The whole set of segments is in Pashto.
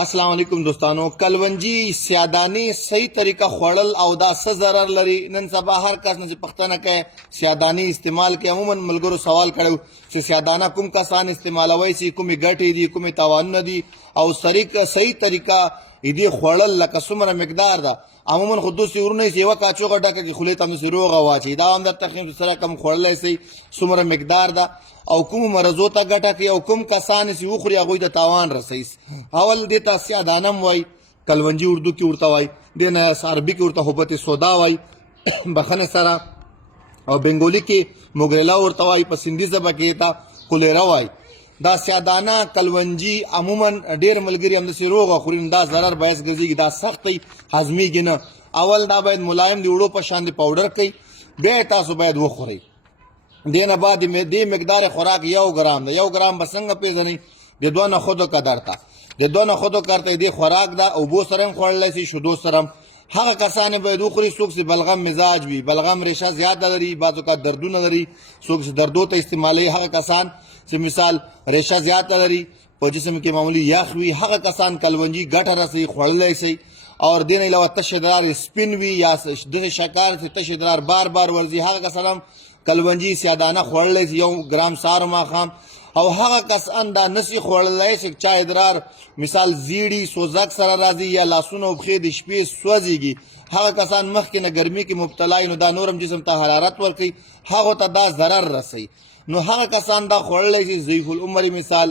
السلام علیکم دوستانو. کلونجی سیادانی صحیح طریقه خوړل او دا څه ضرر لري. نن سبا هر کس نه پښتنه کوي سیادانی استعمال کوي. عموما ملګرو سوال کړو چې سیادانه کوم کسان استعمالوي سي، کومې ګټې دي، کومې تاوانونه دي او صحیح طریقه دې خوړل لکه څومره مقدار ده. عموما خو دوی ورونه یې یوه کاچوغه ډکه کې خولې ته همداسې روغه واچوي. دا هم درته ښیم چې سره کم خوړلی سئ، څومره مقدار ده او کومو مرضو ته ګټه کوي او کوم کسان چې وخوري هغوی ته تاوان رسوي. اول دې ته سیادانه هم وایي، کلونجي اردو کې ورته وایي، دې نه عربي کې ورته حبت سودا وایي بخنې سره، او بنګولي کې موګریلا ورته وایي، په سندي ژبه کې ته کولیرا وایي. دا سیادانه کلونجي عموما ډېر ملګري همداسې روغه خوري، دا ضرر باعث ګرځېږي، دا سخت دی، هضمېږي نه. اول دا باید ملایم د اوړو په شان د پاوډر کوي، بیا یې تاسو باید وخورئ. دې نه بعد دې مقدار خوراک 1 ګرام ده. 1 ګرام به څنګه پېژنئ؟ د دوه نخودو قدر ته، د دوه نخودو کرته دې خوراک ده. اوبو سره هم خوړلی شي، شیدو سره هم. هغه کسان باید وخوري څوک چې بلغم مزاج وي، بلغم ریشه زیاده لري، بعض اوقات دردونه لري، څوک چې دردو ته استعمالوي. هغه کسان چې مثال ریشه زیاته لري، په جسم کې معمولی یخ وي، هغه کسان کلونجي ګټه رسوي، خوړلی شي. اور دې نه علاوه تش ادرار سپین وي یا دغه شکار چې تش ادرار بار بار ورځي، هغه کسان هم کلونجي سیادانه خوړلی شي 1 ګرام سهار ماښام. او هغه کسان دا نسی خوړلی چې چا ادرار مثال زیړي سوزک سره راځي یا لاسونه او پښې د شپې سوځېږي، هغه کسان مخکې نه ګرمي کې مبتلا وي، نو دا نورم جسم ته حرارت ورکوي، هغو ته دا ضرر رسوي. نو هغه کسان دا خوړلی شي ضعیف العمر مثال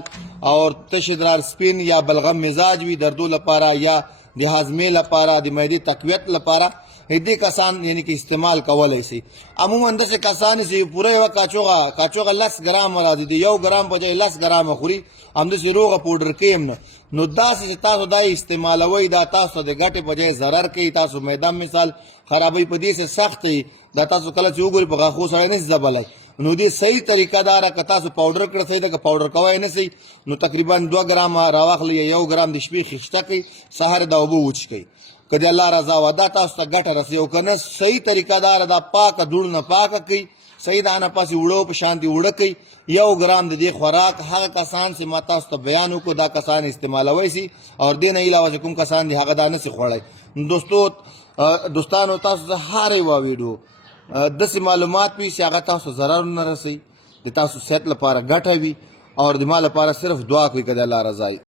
او تش ادرار سپین یا بلغم مزاج وي، دردو لپاره یا د هاضمې لپاره، د معدې تقویت لپاره، دې کسان یعنی کې استعمال کولی شي. عموما داسې کسان چې پوره یوه کاچوغه 10 ګرام راځي، د 1 ګرام په ځای 10 ګرامه خوري، همداسې روغه پوډر کوي هم نه. نو داسې چې تاسو دا استعمالوئ، دا تاسو ته د ګټې په ځای ضرر کوي، تاسو معده مثال خرابوي. په دې چې سخت دی، دا تاسو کله چې وګورئ په غاښو سړی نشي ځبلی. نو دې صحیح طریقه دا ده که تاسو پاوډر کړه صحیح ده، که پاوډر کوی نه شئ نو تقریبا 2 ګرامه راواخلئ یا 1 ګرام د شپې خیشته کړئ، سهار دا اوبه وچکئ. که د الله رضا وه دا تاسو ته ګټه رسوي. او که نه صحیح طریقه داره دا پاکه دوړ نه پاکه کوي، صحیح دانه پسې اوړه په شانتې اوړه کوي. 1 ګرام د دې خوراک هغه کسان چې ما تاسو ته بیان وکړو دا کسان استعمالوی شي. او دې نه علاوه چې کوم کسان دي هغه دا نسي خوړی. دوستانو تاسو ته هر یوه ویډیو داسې معلومات وي چې هغه تاسو ضرر نه رسوي، د تاسو صحت لپاره ګټه وي. او د ما لپاره صرف دعا کوئ که د الله رضا وي.